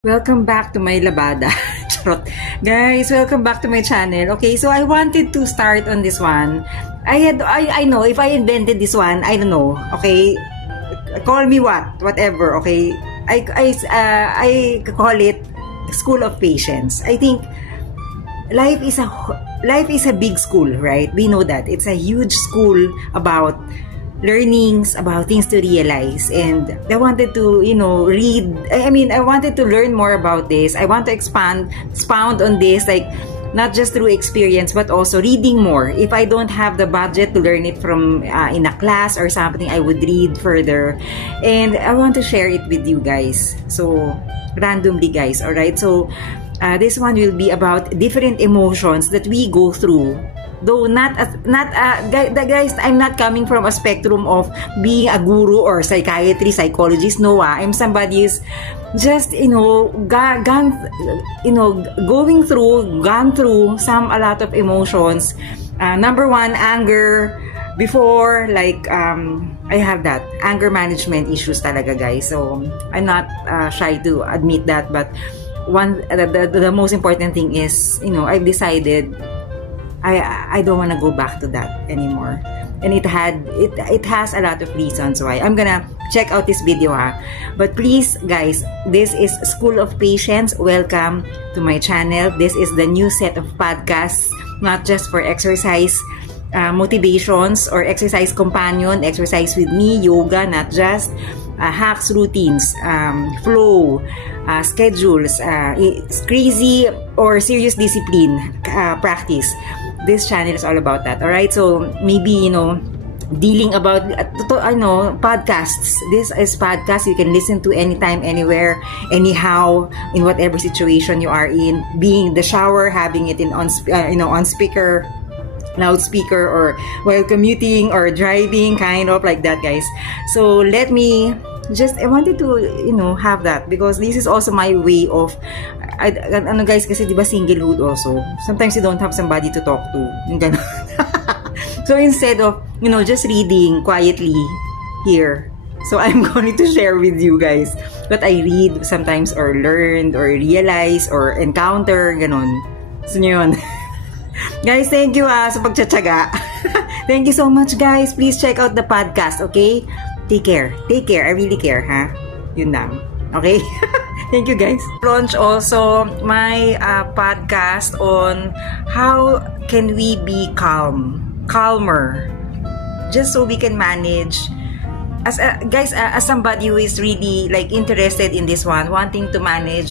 Welcome back to my labada. Charot. Guys, welcome back to my channel. Okay, so I wanted to start on this one. I know if I invented this one, I don't know. Okay, call me whatever. Okay, I call it School of Patience. I think life is a big school, right? We know that it's a huge school about learnings, about things to realize, and I wanted to read. I wanted to learn more about this. I want to expound on this, like not just through experience but also reading more. If I don't have the budget to learn it from in a class or something, I would read further, and I want to share it with you guys. So randomly, guys, all right? So this one will be about different emotions that we go through. Though guys, I'm not coming from a spectrum of being a guru or psychologist. No, I'm somebody who's just gone through a lot of emotions. Number one, anger. Before, like I have that anger management issues talaga, guys. So I'm not shy to admit that, but the most important thing is, I've decided I don't want to go back to that anymore, and it has a lot of reasons why. I'm gonna check out this video, but please, guys, this is School of Patience. Welcome to my channel. This is the new set of podcasts, not just for exercise motivations or exercise companion, exercise with me, yoga, not just hacks, routines, flow, schedules, crazy or serious discipline practice. This channel is all about that. All right, so maybe dealing about podcasts. This is podcast you can listen to anytime, anywhere, anyhow, in whatever situation you are in. Being the shower, having it on speaker, loudspeaker, or while commuting or driving, kind of like that, guys. So I wanted to have that, because this is also my way of guys, kasi diba singlehood also, sometimes you don't have somebody to talk to, yung ganun. So instead of just reading quietly here, so I'm going to share with you guys what I read sometimes, or learned, or realize, or encounter, ganun. So yun. Guys, thank you sa pagtsatsaga. Thank you so much, guys. Please check out the podcast, okay? Take care. I really care, Yun lang. Okay? Thank you, guys. Launch also my podcast on how can we be calmer, just so we can manage. As somebody who is really like interested in this one, wanting to manage